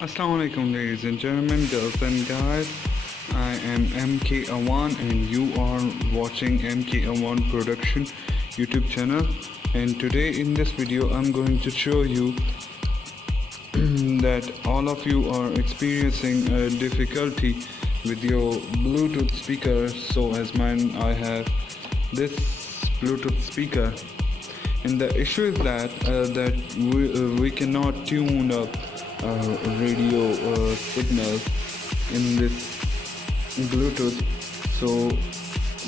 Assalamu alaikum ladies and gentlemen, girls and guys. I am MK Awan and you are watching MK Awan production YouTube channel, and today in this video I'm going to show you that all of you are experiencing a difficulty with your Bluetooth speaker. So as mine, I have this Bluetooth speaker, and the issue is that we cannot tune up radio signal in this Bluetooth. So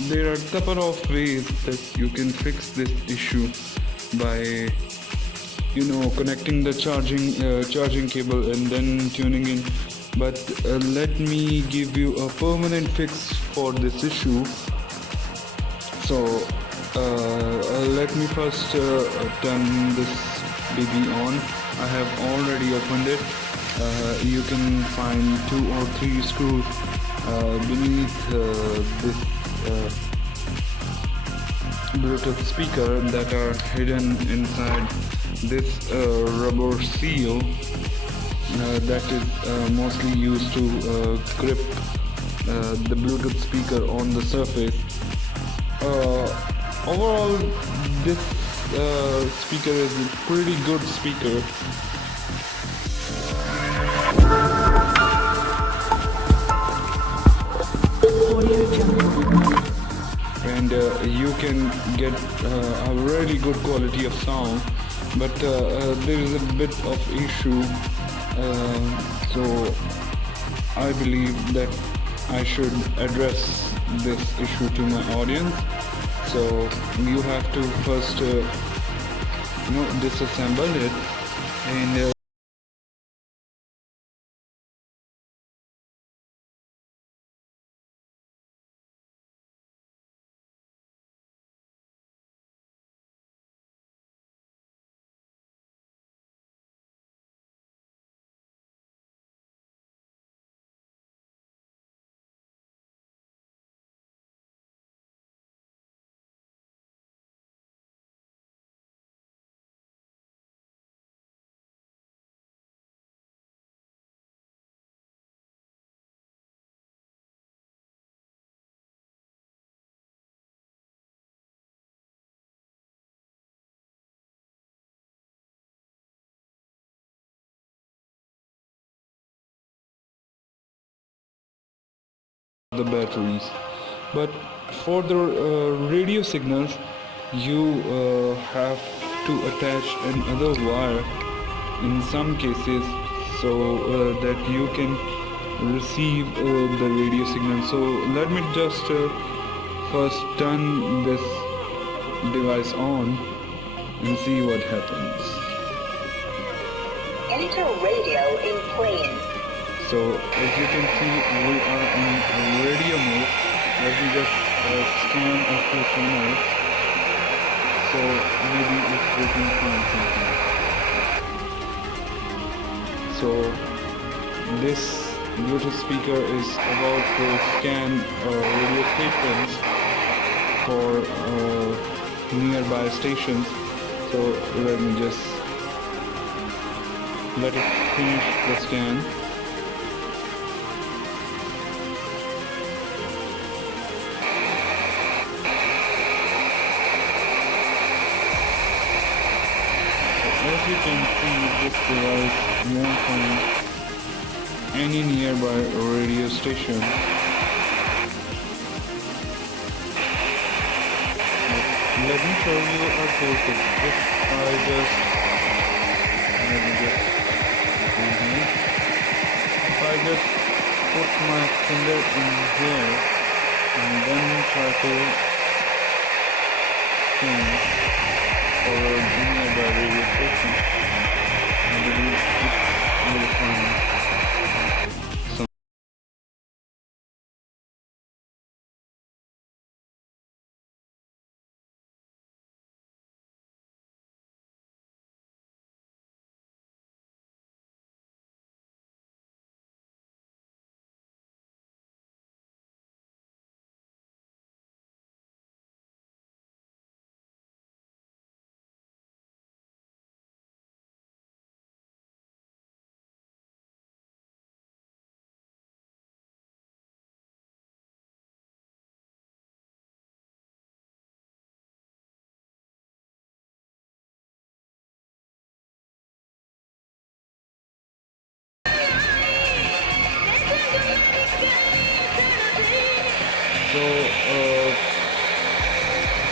there are a couple of ways that you can fix this issue by connecting the charging cable and then tuning in. But let me give you a permanent fix for this issue. So let me first turn this baby on. I have already opened it. You can find 2 or 3 screws beneath this Bluetooth speaker that are hidden inside this rubber seal that is mostly used to grip the Bluetooth speaker on the surface. Overall, this speaker is a pretty good speaker. And you can get a really good quality of sound, but there is a bit of issue, so I believe that I should address this issue to my audience. So you have to first disassemble it, and the batteries. But for the radio signals, you have to attach another wire in some cases, so that you can receive the radio signal. So let me just first turn this device on and see what happens. Enter radio in plane. So as you can see, we are in radio mode. Let me just scan a few channels, so maybe if we can find something. So this Bluetooth speaker is about to scan radio stations for nearby stations. So let me just let it finish the scan. As you can see, this device won't find any nearby radio station. Let me show you a toolkit. If I just put my finger in here and then try to change for a nearby radio station, I believe it will find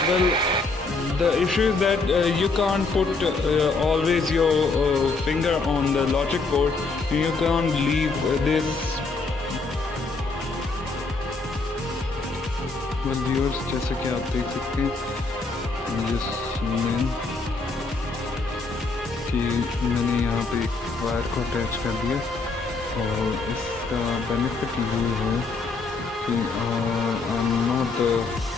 Well, the issue is that you can't put always your finger on the logic board. You can't leave this. Well, viewers, जैसे कि आप देख सकते हैं जिसमें कि मैंने यहाँ पे एक वायर को अटैच कर दिया और इसका बेनिफिट ये है कि आई एम नॉट